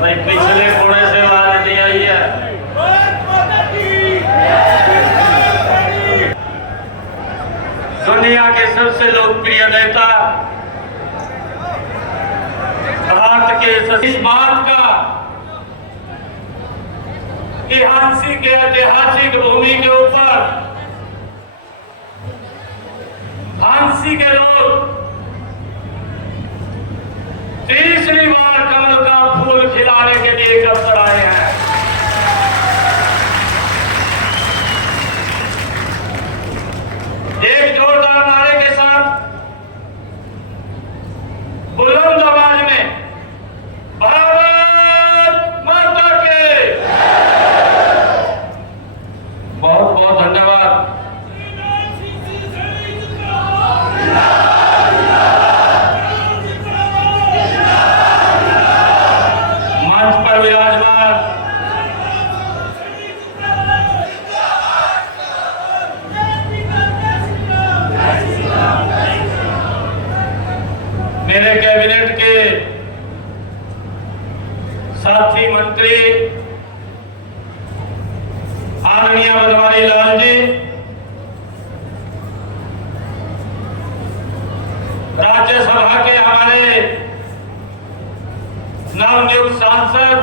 भाई पिछले कोने से आवाज नहीं आई है। दुनिया के सबसे लोकप्रिय नेता, भारत के इस बात का कि हांसी के ऐतिहासिक भूमि के ऊपर हांसी के लोग तीसरी बार कमल का फूल खिलाने के लिए कब तक आए हैं। एक जोरदार नारे के साथ बुलंद आवाज में भारत माता के बहुत बहुत धन्यवाद। मंच पर विराजमान मेरे कैबिनेट के साथी मंत्री आदरणीय बनवारी लाल जी, राज्यसभा के हमारे नवनियुक्त सांसद,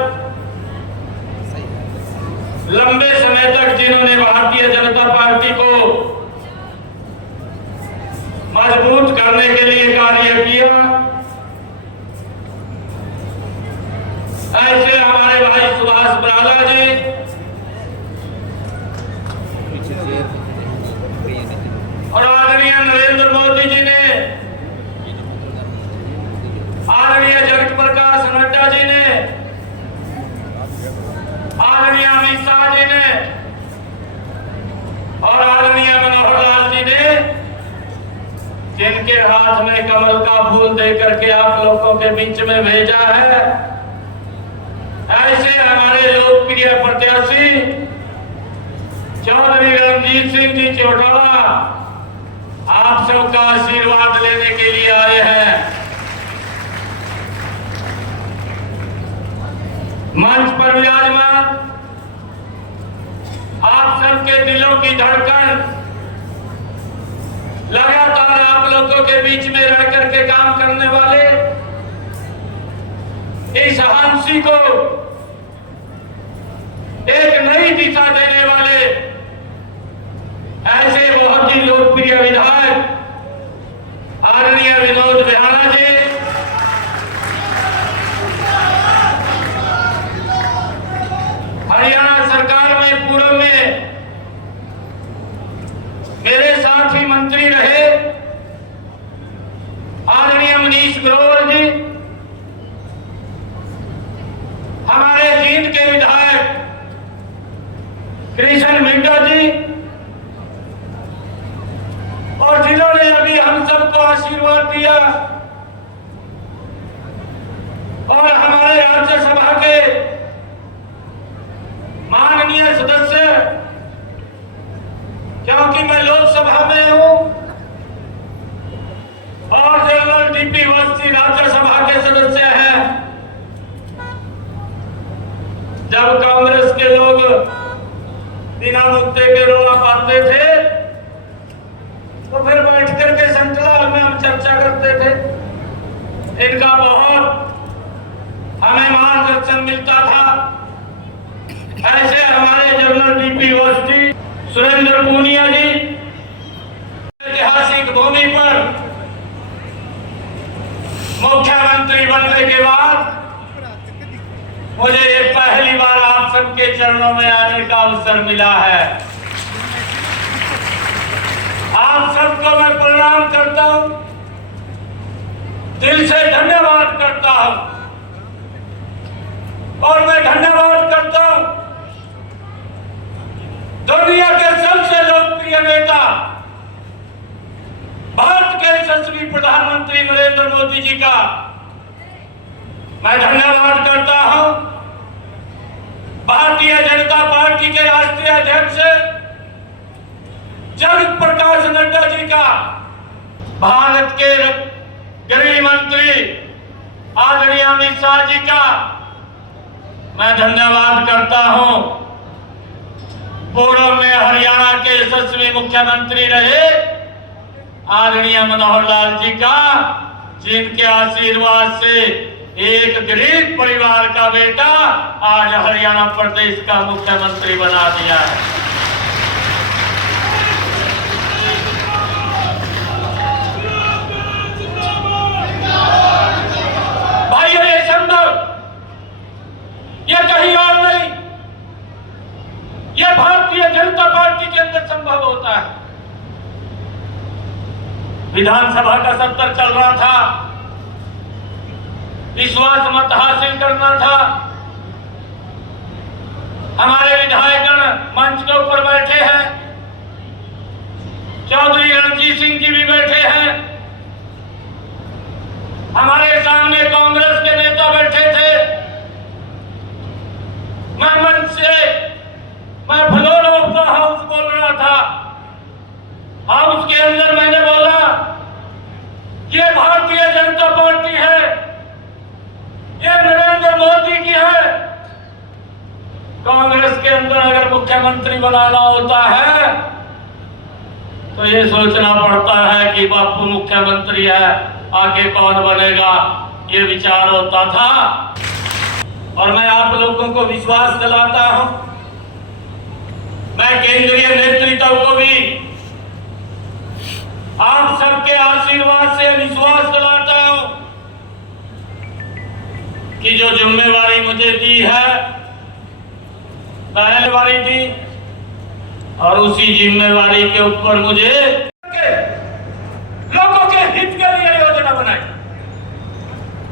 लंबे समय तक जिन्होंने भारतीय जनता पार्टी को मजबूत करने के लिए कार्य किया, ऐसे हमारे भाई सुभाष बराला जी, और आदरणीय नरेंद्र मोदी जी ने, आदरणीय जगत प्रकाश नड्डा जी ने, आदरणीय अमित शाह जी ने और आदरणीय मनोहर लाल जी ने, जिनके हाथ में कमल का फूल देकर के आप लोगों के बीच में भेजा है, ऐसे हमारे लोकप्रिय प्रत्याशी चौधरी रणजीत सिंह जी चौटाला आप सबका आशीर्वाद लेने के लिए आए हैं। मंच पर विराजमान आप सबके दिलों की धड़कन, लगातार आप लोगों के बीच में रह करके काम करने वाले, इस हांसी को एक नई दिशा देने वाले ऐसे बहुत ही लोकप्रिय विधायक आदरणीय विनोद बेहाना जी, हरियाणा सरकार में पूर्व में मेरे साथी मंत्री रहे आदरणीय मनीष ग्रोवर जी, हमारे जींद के विधायक कृष्ण मिंडा जी, और जिन्होंने अभी हम सबको आशीर्वाद दिया, और हमारे राज्यसभा के माननीय सदस्य, क्योंकि मैं लोकसभा में हूं और जनरल डीपी अवस्थी राज्यसभा के सदस्य हैं। जब कांग्रेस के लोग बिना मुद्दे के रोना पाते थे तो फिर बैठ करके सेंट्रल में हम चर्चा करते थे। इनका बहुत हमें मार्गदर्शन मिलता था। ऐसे हमारे जनरल डीपी अवस्थी सुरेंद्र पूनिया जी, ऐतिहासिक भूमि पर मुख्यमंत्री बनने के बाद मुझे ये पहली बार आप सबके चरणों में आने का अवसर मिला है। आप सबको मैं प्रणाम करता हूं, दिल से धन्यवाद करता हूं, और मैं धन्यवाद करता हूं दुनिया के सबसे लोकप्रिय नेता भारत के यशस्वी प्रधानमंत्री नरेंद्र मोदी जी का मैं धन्यवाद करता हूं। भारतीय जनता पार्टी के राष्ट्रीय अध्यक्ष जगत प्रकाश नड्डा जी का, भारत के गृह मंत्री आदरणीय अमित शाह जी का, मैं धन्यवाद करता हूं पूर्व में हरियाणा के यशस्वी मुख्यमंत्री रहे आदरणीय मनोहर लाल जी का, जिनके आशीर्वाद से एक गरीब परिवार का बेटा आज हरियाणा प्रदेश का मुख्यमंत्री बना दिया है। भाइयों, ये संभव, ये कहीं और नहीं, ये भारतीय जनता पार्टी के अंदर संभव होता है। विधानसभा का सत्र चल रहा था, विश्वास मत हासिल करना था। हमारे विधायकगण मंच के ऊपर बैठे हैं, चौधरी रणजीत सिंह जी भी बैठे हैं, हमारे सामने कांग्रेस के नेता बैठे थे। मैं मंच से मैं फ्लोर ऑफ द हाउस बोल रहा था। हाउस के अंदर मैंने बोला ये भारतीय जनता पार्टी है, ये नरेंद्र मोदी की है। कांग्रेस के अंदर अगर मुख्यमंत्री बनाना होता है तो ये सोचना पड़ता है कि बापू मुख्यमंत्री है, आगे कौन बनेगा, ये विचार होता था। और मैं आप लोगों को विश्वास दिलाता हूं, मैं केंद्रीय नेतृत्व को भी आप सबके आशीर्वाद से विश्वास दिलाता हूं कि जो जिम्मेवारी मुझे दी है, जिम्मेवारी दी, और उसी जिम्मेवारी के ऊपर मुझे लोगों के हित के लिए योजना बनाई,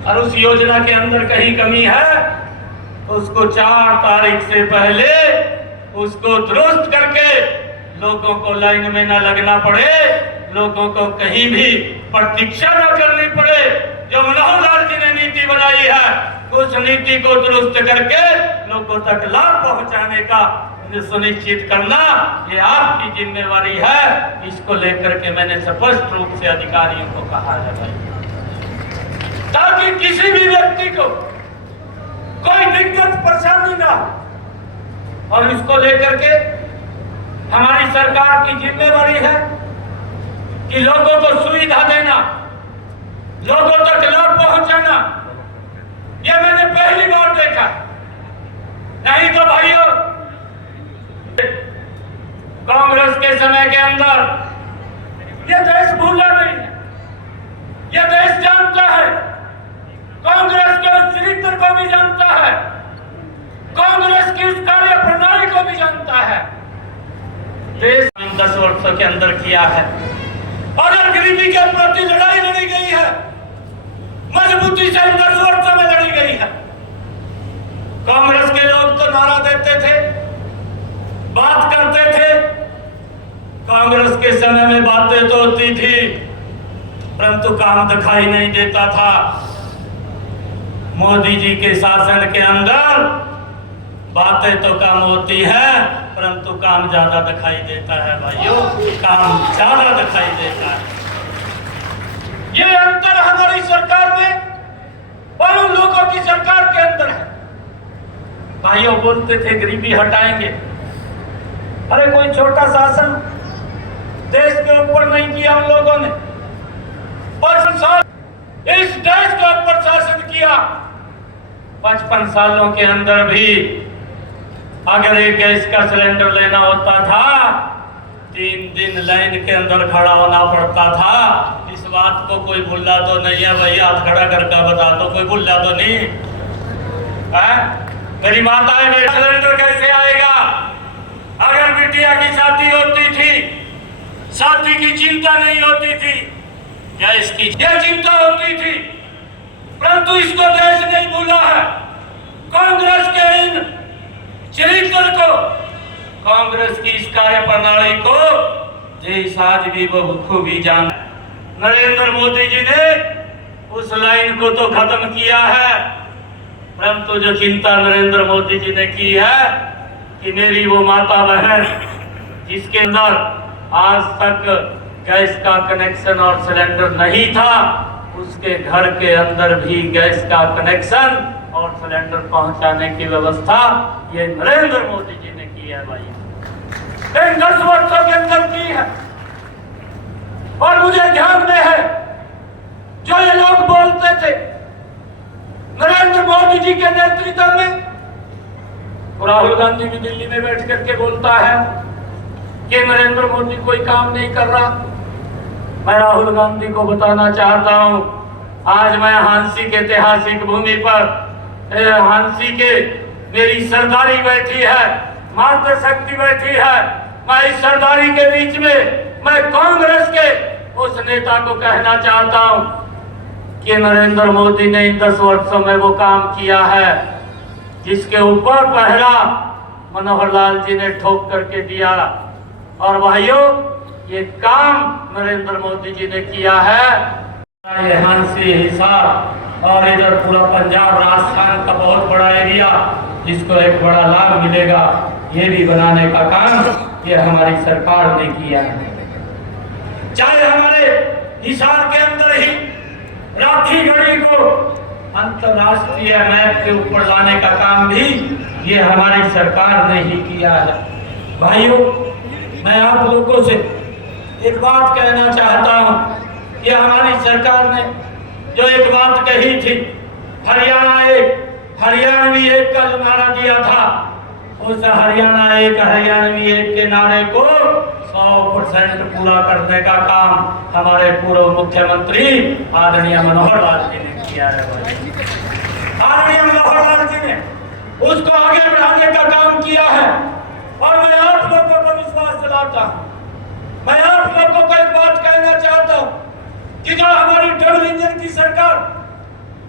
और उस योजना के अंदर कहीं कमी है तो उसको 4 तारीख से पहले उसको दुरुस्त करके लोगों को लाइन में न लगना पड़े, लोगों को कहीं भी प्रतीक्षा न करनी पड़े। जो मनोहर लाल जी ने नीति बनाई है, उस नीति को दुरुस्त करके लोगों तक लाभ पहुंचाने का सुनिश्चित करना ये आपकी जिम्मेवारी है। इसको लेकर के मैंने स्पष्ट रूप से अधिकारियों को कहा है भाई, ताकि किसी भी व्यक्ति को कोई दिक्कत परेशानी ना हो। और इसको लेकर के हमारी सरकार की जिम्मेवारी है कि लोगों को सुविधा देना, लोगों तक लाभ पहुंचाना। यह मैंने पहली बार देखा, नहीं तो भाइयों कांग्रेस के समय के अंदर यह देश भूला नहीं है, यह देश जानता है, कांग्रेस के उस चरित्र को भी जानता है, कांग्रेस की उस कार्य प्रणाली को भी जानता है। देश 10 वर्षों के अंदर किया है, और गरीबी के प्रति लड़ाई लड़ी गई है, मजबूती से 10 वर्षों में लड़ी गई है। कांग्रेस के लोग तो नारा देते थे, बात करते थे, कांग्रेस के समय में बातें तो होती थी परंतु काम दिखाई नहीं देता था। मोदी जी के शासन के अंदर बातें तो कम होती है परंतु काम ज्यादा दिखाई देता है भाइयों, काम ज्यादा दिखाई देता है। ये अंतर हमारी सरकार में और उन लोगों की सरकार के अंदर है। भाइयों बोलते थे गरीबी हटाएंगे, अरे कोई छोटा शासन देश के ऊपर नहीं किया उन लोगों ने। 55 साल इस देश के ऊपर शासन किया, 55 सालों के अंदर भी अगर एक गैस का सिलेंडर लेना होता था 3 दिन लाइन के अंदर खड़ा होना पड़ता था। इस बात को कोई भूला तो नहीं है भैया, हाथ खड़ा करके बता दो, कोई भूला तो नहीं है? मेरी माताएं, मेरा सिलेंडर कैसे आएगा? अगर बिटिया की शादी होती थी, शादी की चिंता नहीं होती थी, गैस की यह चिंता होती थी, परंतु इसको देश नहीं भूला है। कांग्रेस के इन चरित्र को, कांग्रेस की इस कार्य प्रणाली को देश आज भी बखूबी जाना। नरेंद्र मोदी जी ने उस लाइन को तो खत्म किया है, परंतु जो चिंता नरेंद्र मोदी जी ने की है कि मेरी वो माता बहन जिसके अंदर आज तक गैस का कनेक्शन और सिलेंडर नहीं था, उसके घर के अंदर भी गैस का कनेक्शन और सिलेंडर पहुंचाने की व्यवस्था ये नरेंद्र मोदी जी ने की है भाई, इन 10 वर्षों के अंदर की है। और मुझे ध्यान में है जो ये लोग बोलते थे नरेंद्र मोदी जी के नेतृत्व में, राहुल गांधी भी दिल्ली में बैठ करके बोलता है कि नरेंद्र मोदी कोई काम नहीं कर रहा। मैं राहुल गांधी को बताना चाहता हूं, आज मैं हांसी के ऐतिहासिक भूमि पर, हांसी के मेरी सरदारी बैठी है, मातृशक्ति बैठी है। मैं इस सरदारी के बीच में मैं कांग्रेस के उस नेता को कहना चाहता हूं कि नरेंद्र मोदी ने इन 10 वर्षों में वो काम किया है जिसके ऊपर पहला मनोहर लाल जी ने ठोक करके दिया। और भाइयों, ये काम नरेंद्र मोदी जी ने किया है। ये हांसी, हिसार और इधर पूरा पंजाब राजस्थान का बहुत बड़ा एरिया जिसको एक बड़ा लाभ मिलेगा, ये भी बनाने का काम ये हमारी सरकार ने किया है। चाहे हमारे हिसार के अंदर ही राखी गढ़ी को अंतरराष्ट्रीय मैप के ऊपर लाने का काम भी ये हमारी सरकार ने ही किया है। भाइयों, मैं आप लोगों से एक बात कहना चाहता हूं कि हमारी सरकार ने जो एक बात कही थी, हरियाणवी एक का जो नारा दिया था, उस हरियाणवी एक के नारे को 100% पूरा करने का काम हमारे पूर्व मुख्यमंत्री आदरणीय मनोहर लाल जी ने किया है। आदरणीय मनोहर लाल जी ने उसको आगे बढ़ाने का काम किया है। और मैं आप लोगों को विश्वास दिलाता हूं, मैं आप लोगों को एक बात कहना चाहता हूं कि जो हमारी डबल इंजन की सरकार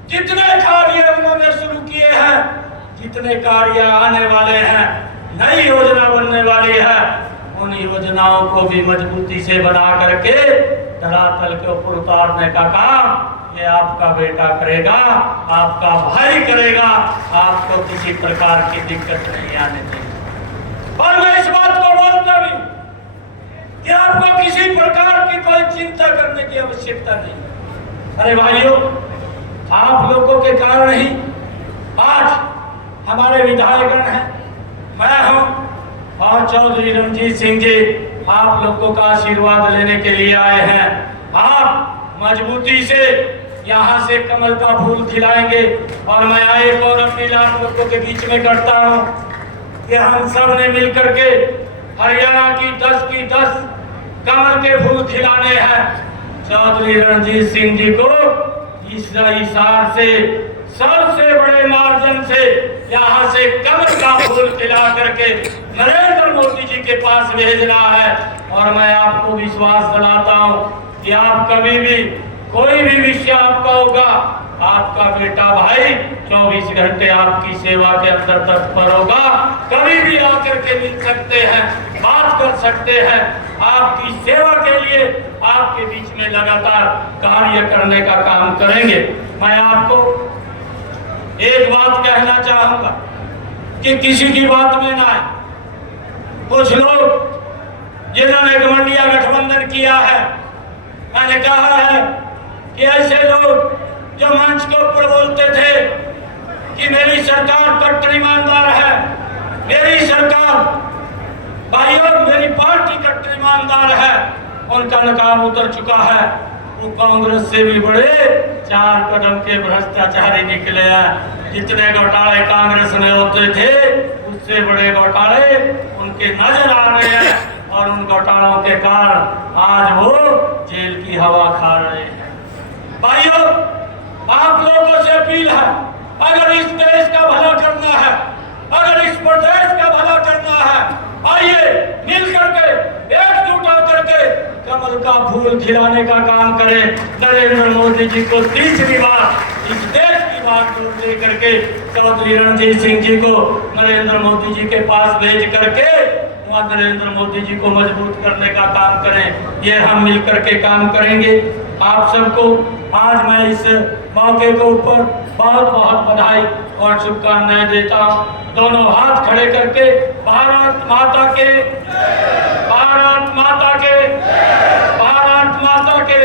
जितने कार्य उन्होंने शुरू किए हैं, जितने कार्य आने वाले हैं, नई योजना बनने वाली है, उन योजनाओं को भी मजबूती से बना करके धरातल के ऊपर उतारने का काम ये आपका बेटा करेगा, आपका भाई करेगा। आपको किसी प्रकार की दिक्कत नहीं आने देगी। और मैं इस बात को बोलता भी कि आपको किसी प्रकार की कोई चिंता करने की आवश्यकता नहीं। अरे भाइयों, आप लोगों के कारण ही आज हमारे विधायकगण हैं, मैं हूं और चौधरी रणजीत सिंह जी आप लोगों का आशीर्वाद लेने के लिए आए हैं। आप मजबूती से यहाँ से कमल का फूल खिलाएंगे। और मैं एक और अपील आप लोगों के बीच में करता हूँ कि हम सब ने मिलकर के हरियाणा की 10 कमल के फूल खिलाने हैं। चौधरी रणजीत सिंह जी को इस हिसार से सबसे बड़े मार्जिन से यहाँ से कमल का फूल खिला करके नरेंद्र मोदी जी के पास भेजना है। और मैं आपको विश्वास दिलाता हूँ कि आप कभी भी कोई भी विषय आपका होगा, आपका बेटा भाई 24 घंटे आपकी सेवा के अंदर तत्पर होगा। कभी भी आकर के मिल सकते हैं, बात कर सकते हैं। आपकी सेवा के लिए आपके बीच में लगातार कार्य करने का काम करेंगे। मैं आपको एक बात कहना चाहूंगा कि किसी की बात में ना आए। कुछ लोग जिन्होंने घमंडिया गठबंधन किया है, मैंने कहा है कि ऐसे लोग जो मंच के ऊपर बोलते थे कि मेरी सरकार कट्टर ईमानदार है, मेरी सरकार भाइयों मेरी पार्टी कट्टर ईमानदार है, उनका नकाब उतर चुका है। वो कांग्रेस से भी बड़े 4 कदम के भ्रष्टाचारी निकले हैं। जितने घोटाले कांग्रेस में होते थे उससे बड़े घोटाले उनके नजर आ रहे हैं। और उन घोटालों के कारण आज वो जेल की हवा खा रहे हैं। भाइयों, आप लोगों से अपील है, अगर इस देश का भला करना है, अगर इस प्रदेश का भला करना है, आइए मिल करके एकजुट होकर के कमल का फूल खिलाने का काम करें। नरेंद्र मोदी जी को तीसरी बार इस देश की बात लेकर के चौधरी रणजीत सिंह जी को नरेंद्र मोदी जी के पास भेज करके वहाँ नरेंद्र मोदी जी को मजबूत करने का काम करें। ये हम मिलकर के काम करेंगे। आप सबको आज मैं इस मौके के ऊपर बहुत बहुत बधाई और शुभकामनाएं देता हूँ। दोनों हाथ खड़े करके भारत माता के, भारत माता के, भारत माता के।